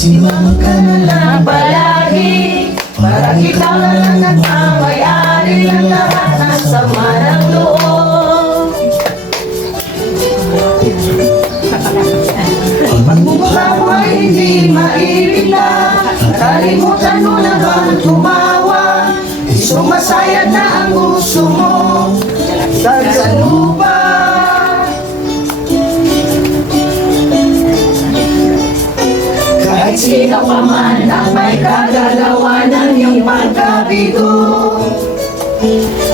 Simama ka na lang palagi, para ikaw na lang at ang may-ari ng lahat ng sama ng loob. Pagmumukha mo ay hindi maibigla, nakalimutan mo na bang tumawa? Sumasayad na ang gusto mo sa lupa. Kahit sino pa man ang may kagalawa ng iyong pagkabigo,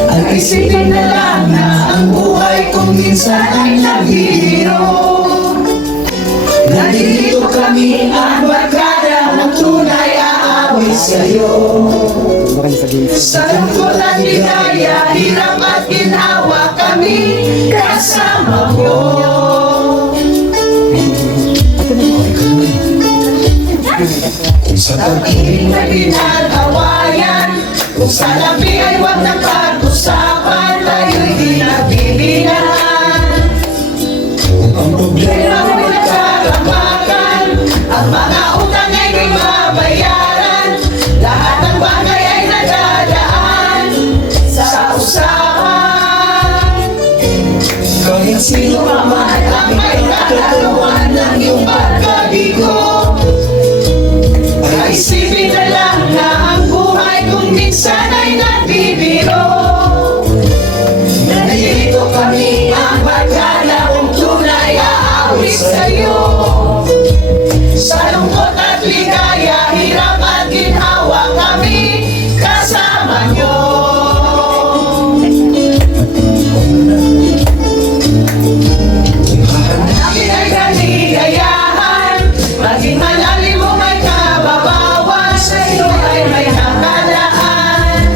ang isipin na lang na ang buhay kung minsan ay nagbibiro. Nandito kami ang barkada ng tunay aaway sa'yo. Sa lungkot at ligaya, hirap at ginawa kami kasama mo. Kung sa pag-ibig na ginagawayan, kung sa labi ay huwag na pag-usapan, tayo'y di nagbibilangan. Kung ang problema mo nagkakamakan, ang mga utang ay di mabayaran, lahat ng bagay ay nadadaan sa usapan. Kahit sino pa man ang may katalawan ng iyong pagkabigo, ay isipin na lang na ang buhay kung minsan ay nagbibiro. Nandito kami ang barkada kung tunay aaway sa'yo. Sa lungkot at ligaya, hirap at ginhawa kami kasama nyo. Akin ay kaligayahan, maging malalim mo may kababawan, sa'yo ay may nakalaan.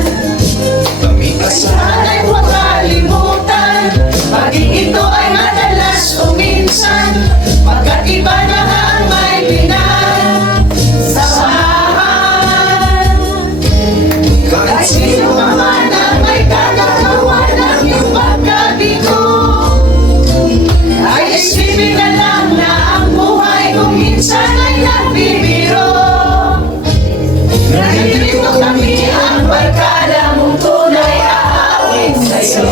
Kasahan ay huwag kalimutan, maging ito ay madalas o minsan, pagkat iba na ang may pinasamahan. Kahit sino ka man ang may kagagawa ng iyong pagkabigo, ay isipin na lang na ang buhay kung minsan ay nagbibiro. Nandito kami ang barkada mong tunay aaway sa'yo.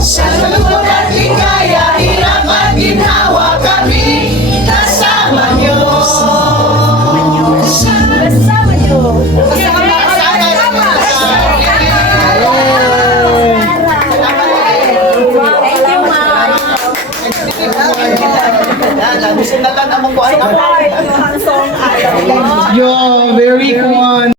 Sa lungkot at ligaya, hirap at ginhawa kami kasama nyo. Kasama nyo. Thank you, ma'am. Gusto na lang namang kuhay. Handsome. Yo, very cool.